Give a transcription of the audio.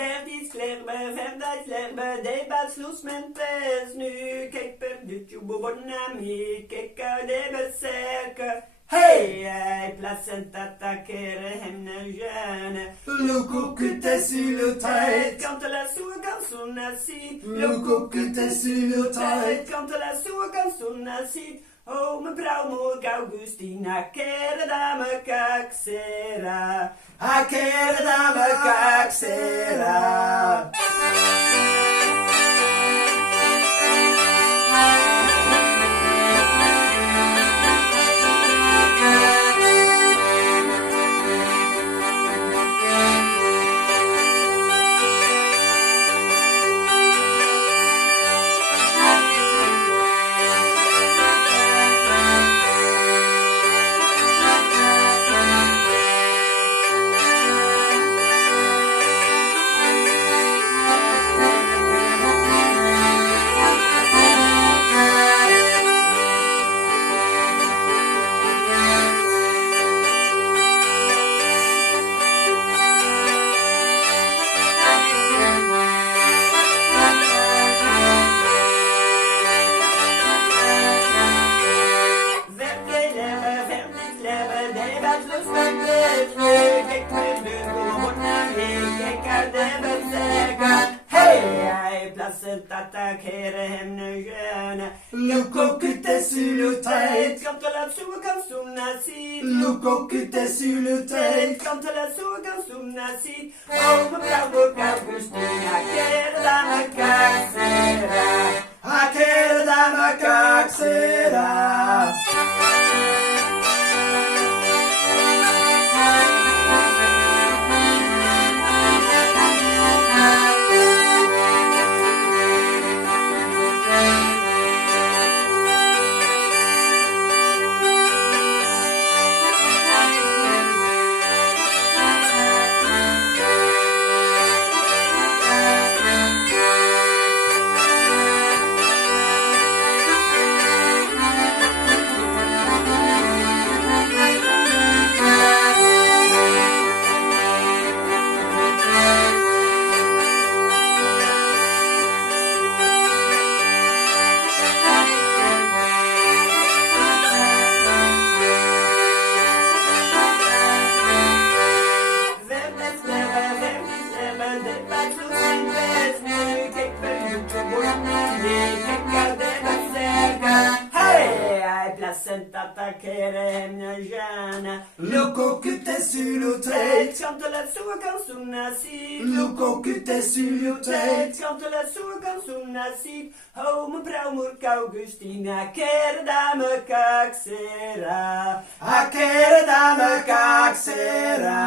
Verdighetslerbe, debatslos mentes nu. Kijk per dit je bonami, kijk de beserke. Hey, placenta kere hem ne jeune. Le coq est sur le tête. Quand la soue quand son acide. Le coq est sur le tête. Quand la soue quand son acide. Oh, mevrouw Moek Augustina, kere dame kaksera. A kere dame kaksera. Le coq était sur le tête. Quand la soue quand son acide. Le coq était sur le tête. Quand la soue quand son acide. Oh, mevrouw Moek Augustina, kere dame kaksera. A kere dame kaksera. Le coq était sur le tête. Quand la soue quand son acide. Le coq était sur le tête. Quand la soue quand son acide. Oh, mevrouw Moek Augustina, kere dame kaksera. A kere dame kaksera.